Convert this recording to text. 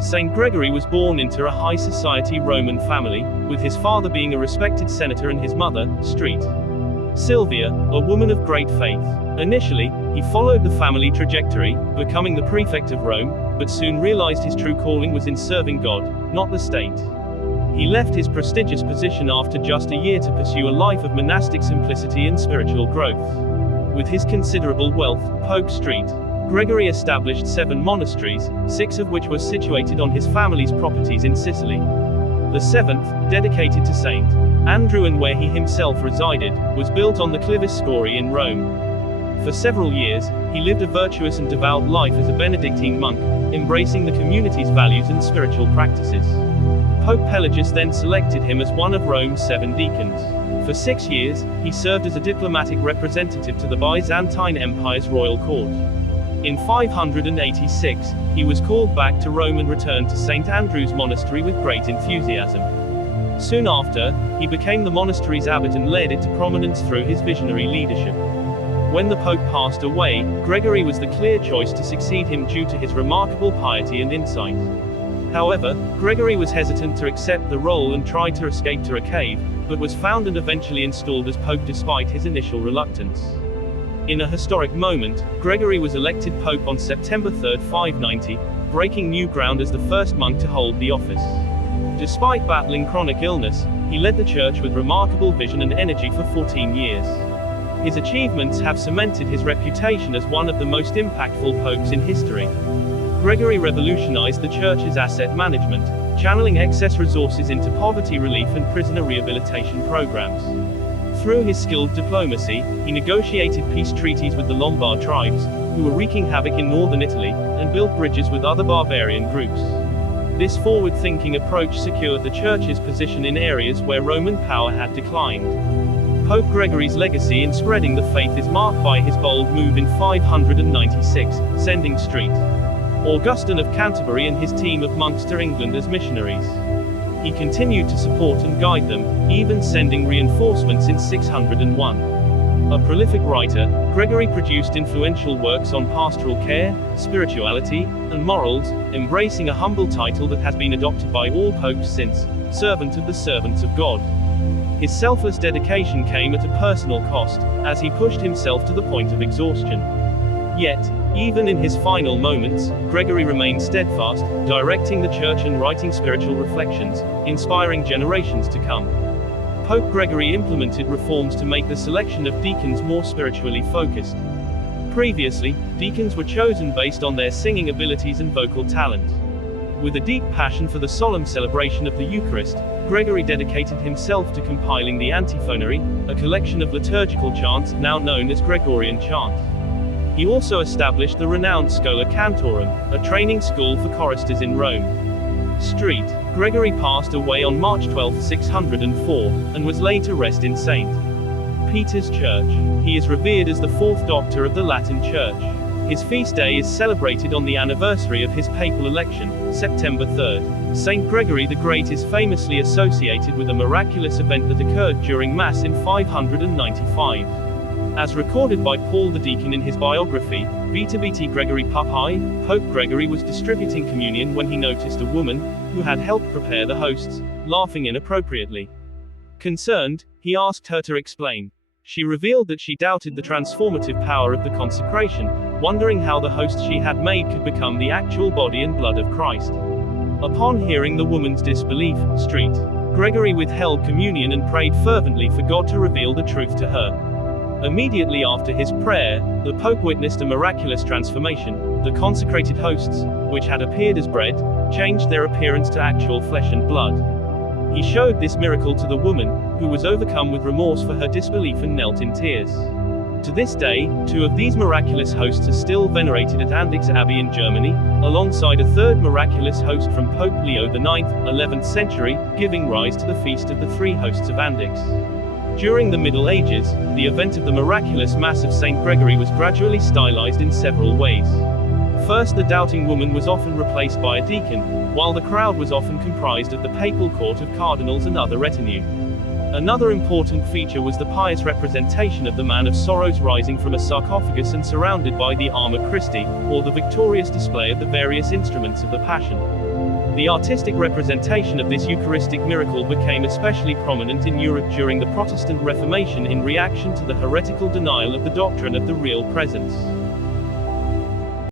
Saint Gregory was born into a high society Roman family, with his father being a respected senator and his mother, St. Sylvia, a woman of great faith. Initially, he followed the family trajectory, becoming the Prefect of Rome, but soon realized his true calling was in serving God, not the state. He left his prestigious position after just a year to pursue a life of monastic simplicity and spiritual growth. With his considerable wealth, Pope St. Gregory established 7 monasteries, 6 of which were situated on his family's properties in Sicily. The 7th, dedicated to St. Andrew and where he himself resided, was built on the Clivis Scori in Rome. For several years, he lived a virtuous and devout life as a Benedictine monk, embracing the community's values and spiritual practices. Pope Pelagius then selected him as one of Rome's 7 deacons. For 6 years, he served as a diplomatic representative to the Byzantine Empire's royal court. In 586, he was called back to Rome and returned to St. Andrew's Monastery with great enthusiasm. Soon after, he became the monastery's abbot and led it to prominence through his visionary leadership. When the Pope passed away, Gregory was the clear choice to succeed him due to his remarkable piety and insight. However, Gregory was hesitant to accept the role and tried to escape to a cave, but was found and eventually installed as Pope despite his initial reluctance. In a historic moment, Gregory was elected Pope on September 3, 590, breaking new ground as the first monk to hold the office. Despite battling chronic illness, he led the Church with remarkable vision and energy for 14 years. His achievements have cemented his reputation as one of the most impactful popes in history. Gregory revolutionized the Church's asset management, channeling excess resources into poverty relief and prisoner rehabilitation programs. Through his skilled diplomacy, he negotiated peace treaties with the Lombard tribes, who were wreaking havoc in northern Italy, and built bridges with other barbarian groups. This forward-thinking approach secured the Church's position in areas where Roman power had declined. Pope Gregory's legacy in spreading the faith is marked by his bold move in 596, sending St. Augustine of Canterbury and his team of monks to England as missionaries. He continued to support and guide them, even sending reinforcements in 601. A prolific writer, Gregory produced influential works on pastoral care, spirituality, and morals, embracing a humble title that has been adopted by all popes since, servant of the servants of God. His selfless dedication came at a personal cost, as he pushed himself to the point of exhaustion. Yet, even in his final moments, Gregory remained steadfast, directing the Church and writing spiritual reflections, inspiring generations to come. Pope Gregory implemented reforms to make the selection of deacons more spiritually focused. Previously, deacons were chosen based on their singing abilities and vocal talent. With a deep passion for the solemn celebration of the Eucharist, Gregory dedicated himself to compiling the Antiphonary, a collection of liturgical chants now known as Gregorian chant. He also established the renowned Schola Cantorum, a training school for choristers in Rome. St. Gregory passed away on March 12, 604, and was laid to rest in St. Peter's Church. He is revered as the 4th Doctor of the Latin Church. His feast day is celebrated on the anniversary of his papal election, September 3. Saint Gregory the Great is famously associated with a miraculous event that occurred during Mass in 595. As recorded by Paul the Deacon in his biography, Vita Gregory Papacy, Pope Gregory was distributing communion when he noticed a woman, who had helped prepare the hosts, laughing inappropriately. Concerned, he asked her to explain. She revealed that she doubted the transformative power of the consecration, wondering how the host she had made could become the actual body and blood of Christ. Upon hearing the woman's disbelief, St. Gregory withheld communion and prayed fervently for God to reveal the truth to her. Immediately after his prayer, the Pope witnessed a miraculous transformation. The consecrated hosts, which had appeared as bread, changed their appearance to actual flesh and blood. He showed this miracle to the woman, who was overcome with remorse for her disbelief and knelt in tears. To this day, 2 of these miraculous hosts are still venerated at Andechs Abbey in Germany, alongside a 3rd miraculous host from Pope Leo IX, 11th century, giving rise to the Feast of the 3 Hosts of Andechs. During the Middle Ages, the event of the miraculous Mass of St. Gregory was gradually stylized in several ways. First, the doubting woman was often replaced by a deacon, while the crowd was often comprised of the papal court of cardinals and other retinue. Another important feature was the pious representation of the Man of Sorrows rising from a sarcophagus and surrounded by the Arma Christi, or the victorious display of the various instruments of the Passion. The artistic representation of this Eucharistic miracle became especially prominent in Europe during the Protestant Reformation in reaction to the heretical denial of the doctrine of the real presence.